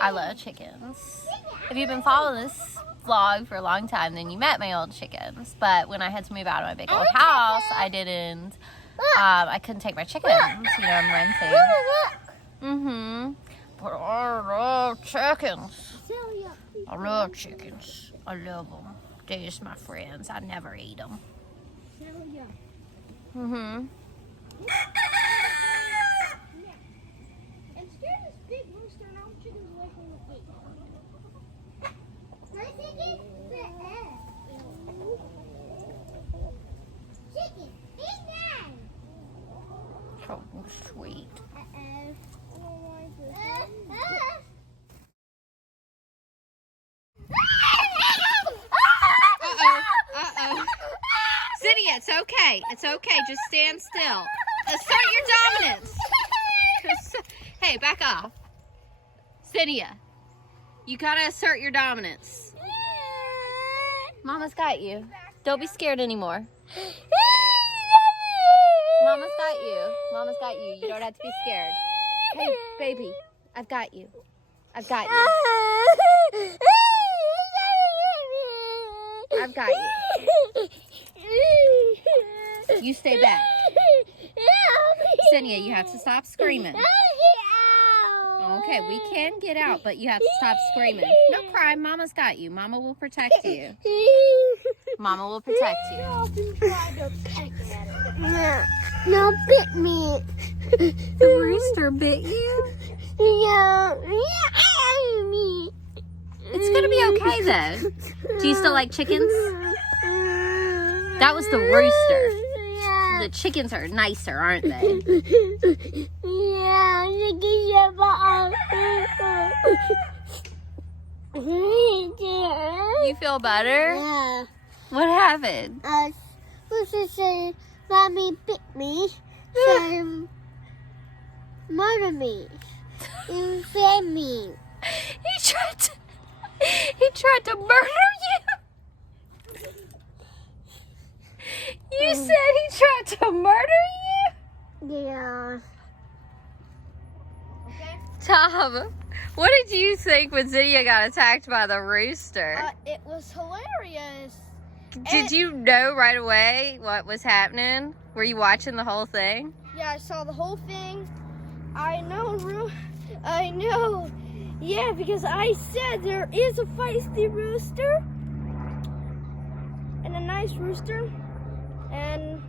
I love chickens. If you've been following this vlog for a long time, then you met my old chickens. But when I had to move out of my big old house, I didn't, I couldn't take my chickens. You know, I'm renting. Mm-hmm. But I love chickens. I love chickens. I love them. They're just my friends. I never eat them. Mm-hmm. And scare this big rooster and all chickens away from the gate. Chicken, big man. So sweet. Cydia, it's okay. It's okay. Just stand still. Assert your dominance. Hey, back off. Cydia, you gotta assert your dominance. Mama's got you. Don't be scared anymore. Mama's got you. Mama's got you. You don't have to be scared. Hey, baby, I've got you. I've got you. I've got you. You stay back. Cydia, you have to stop screaming. Okay, we can get out, but you have to stop screaming. Don't cry. Mama's got you. Mama will protect you. Mama will protect you. No, bit me. The rooster bit you? Yeah. It's going to be okay, though. Do you still like chickens? That was the rooster. The chickens are nicer, aren't they? Yeah, You feel better? yeah. What happened? Rooster said, Mommy bit me, said, murder me, you fed me. He tried to murder you? You said he tried to murder you? Yeah. Tom, what did you think when Cydia got attacked by the rooster? It was hilarious. Did you know right away what was happening? Were you watching the whole thing? Yeah, I saw the whole thing. I know. Yeah, because I said there is a feisty rooster and a nice rooster. And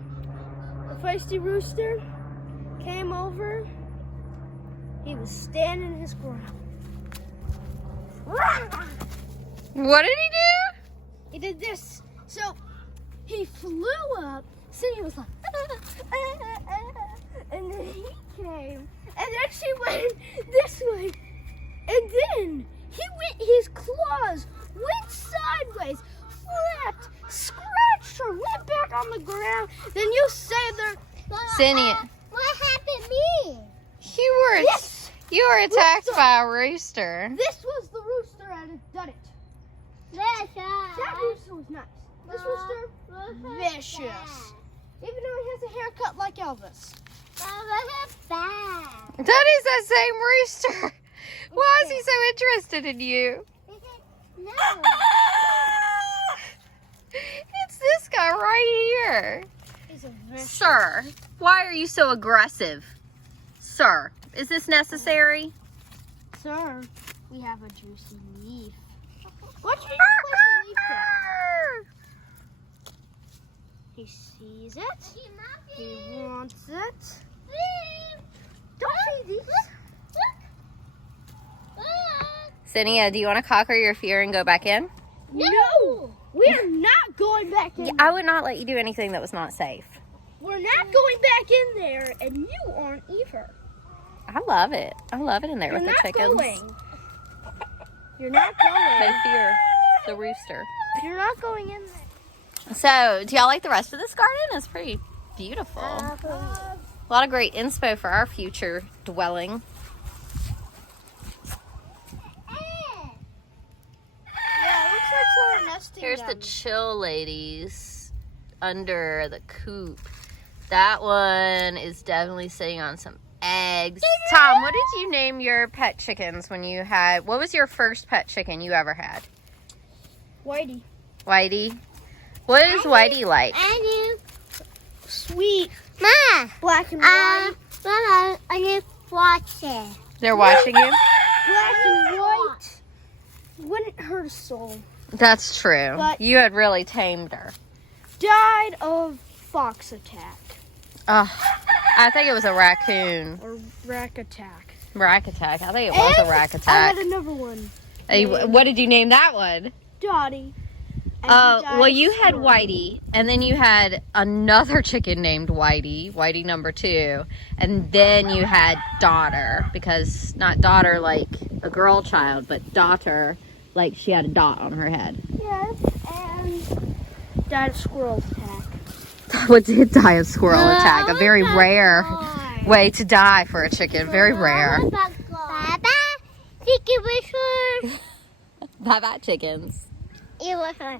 the feisty rooster came over. He was standing his ground. What did he do? He did this. So he flew up. Cindy was like, and then he came. And then she went this way. And then his claws went sideways, flipped, scratched her, went back on the ground. Then you say there. Cydia, What happened to me? you were attacked by a rooster. This was the rooster that had done it. That rooster was nice. This rooster, vicious. Even though he has a haircut like Elvis. That is that same rooster. Why is he so interested in you? No. It's this guy right here. He's a vicious. Sir, why are you so aggressive? Sir, is this necessary? Sir, we have a juicy leaf. What should you place the leaf down? He sees it. He wants it. Don't say these. Cydia, do you want to conquer your fear and go back in? No! We are not going back in Yeah, there. I would not let you do anything that was not safe. We're not going back in there, and you aren't either. I love it. I love it in there You're with the not chickens. going. You're not They going. fear the rooster. You're not going in there. So, do y'all like the rest of this garden? It's pretty beautiful. A lot of great inspo for our future dwelling. Yeah, it looks like someone nesting Here's down the there. chill ladies under the coop. That one is definitely sitting on some eggs. Tom, what did you name your pet chickens when you had, what was your first pet chicken you ever had? Whitey. Whitey? What is Whitey like? Sweet. Ma. Black and white. Mama, I need to watch it. They're watching you? Black and white. Wouldn't hurt a soul. That's true. But- You had really tamed her. Died of fox attack. I think it was a raccoon. Or rack attack. Rack attack. I think it was a rack I attack. had another one. What did you name that one? Dottie. Well, you had Whitey, and then you had another chicken named Whitey, Whitey number 2, and then you had Daughter, because not daughter like a girl child, but daughter like she had a dot on her head. Yes, and died of squirrel attack. What did die of squirrel attack? A very rare way to die for a chicken. Very rare. Bye-bye. Chicken whistle. Bye-bye, chickens. It was fun.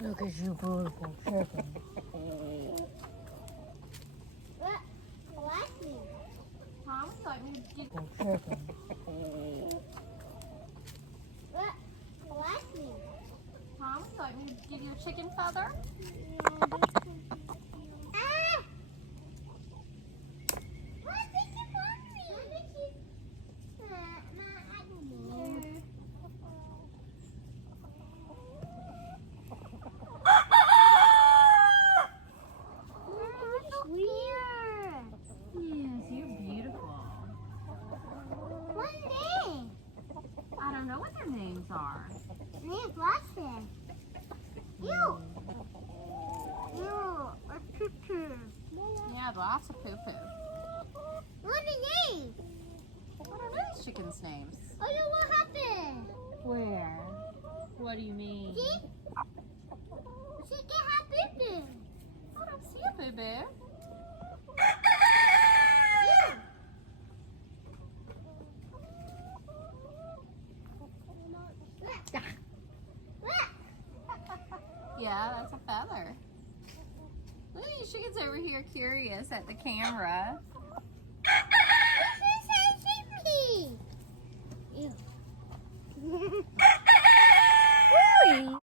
Look at you, beautiful chicken. Tom, would you like me to get chicken? Tom, would you like me to give you a chicken feather? Yes, you're beautiful. I don't know what their names are. Yeah, lots of poo-poo. What are the names? What are those chickens' names? Oh, yeah, what happened? Where? What do you mean? See? Chicken have poo-poo. I don't see a boo-boo. Yeah, that's a feather. Look at these chickens over here curious at the camera. This is a chicken.